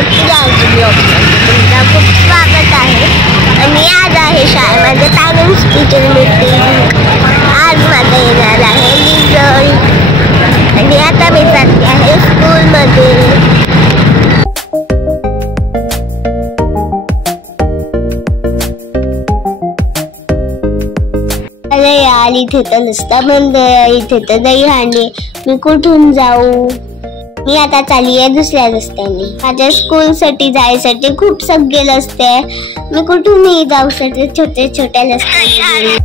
तुमचं खूप स्वागत आहे आणि आज आहे शाळेमध्ये पॅरेंट्स टीचर मीटिंग। आज माझा येणार आहे रिझल्ट आणि आता मी जाते आहे स्कूलमध्ये। अरे यार, इथे तर रस्ता बंद आहे, इथे तर दहीहंडी, मी कुठून जाऊ? मी आता चालली आहे दुसऱ्या रस्त्याने। माझ्या स्कूल साठी जायसाठी खूप सगळे रस्ते आहे, मी कुठूनही जाऊ शकते छोटे छोट्या रस्त्याने।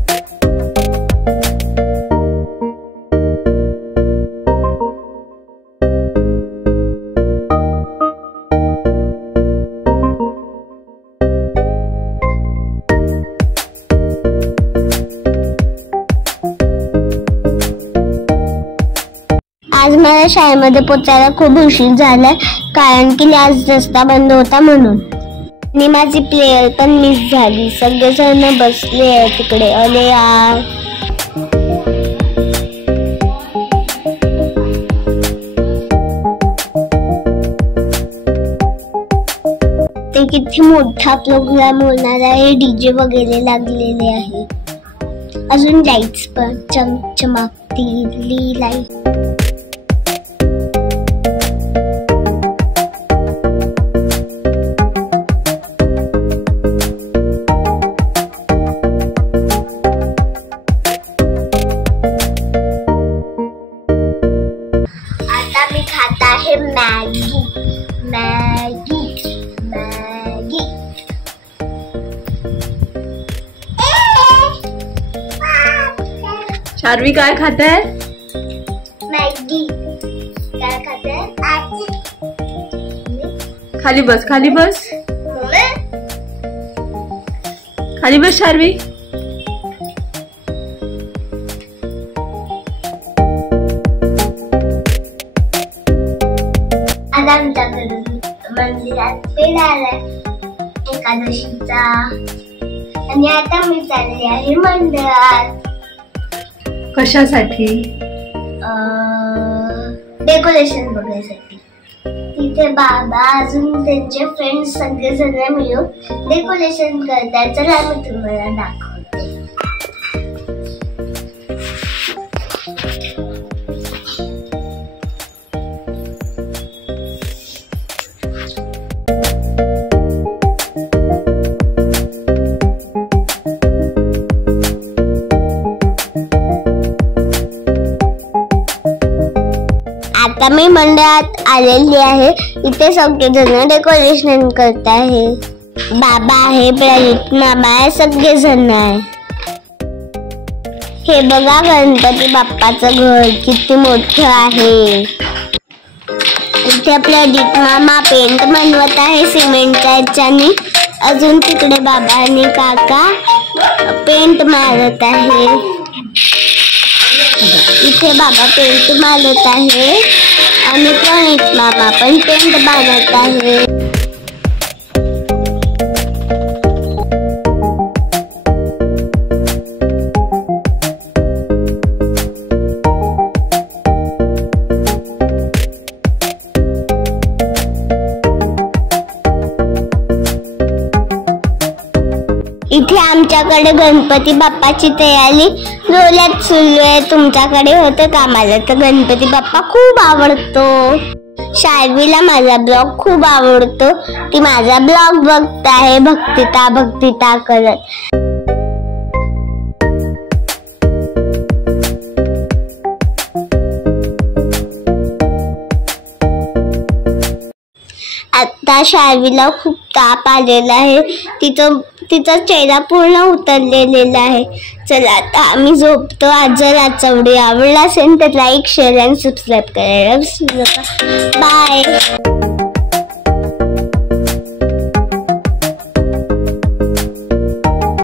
आज मला शाळेमध्ये पोचायला खूप उशीर झालाय, कारण की आज रस्ता बंद होता म्हणून। आणि माझी प्रेयर पण मिस झाली, सगळेजण बसले आहे तिकडे। अरे यार, ते किती मोठा प्रोग्राम होणार आहे, डीजे वगैरे लागलेले आहे, अजून लाईट्स पण चमचमकती लाईट। आता मी खात आहे मॅगी मॅगी मॅगी। शार्वी काय खात आहे? मॅगी। काय खात आहे? खाली बस, खाली बस, खाली बस शार्वी। आज आमच्याकडे मंदिरात पेढा आलाय एकादशीचा, आणि आता मी चालली आहे मंदिरात। कशासाठी? डेकोरेशन बघायसाठी। तिथे बाबा अजून त्यांचे फ्रेंड्स सगळेजण मिळून डेकोरेशन करतात। चला मी तुम्हाला दाखवते। आता मी मंडळात आलेली आहे, इथे सगळेजण डेकोरेशन करत आहे। बाबा आहे, प्रदीप मामा आहे, सगळेजण आहे। हे बघा गणपती बाप्पाचं घर किती मोठं आहे। इथे प्रदीप मामा पेंट बनवत आहे सिमेंटच्या ह्याच्याने, अजून तिकडे बाबा आणि काका पेंट मारत आहे। इथे बाबा पेंट मारत आहे आणि प्रणीत मामा पण पेंट मारत आहे। इथे आमच्याकडे गणपती बाप्पाची तयारी जोरात सुरू आहे। तुमच्याकडे होतं का? मला तर गणपती बाप्पा खूप आवडतो। शार्वीला माझा ब्लॉग खूप आवडतो, ती माझा ब्लॉग बघत आहे भक्तिता भक्तिता करत। आता शार्वीला खूप ताप आलेला आहे, तिचा चेहरा पूर्ण उतरलेला आहे। चला आता आम्ही झोपतो। आज जर आजचा व्हिडिओ आवडला असेल तर लाईक शेअर आणि सबस्क्राईब करायला विसरू नका। बाय।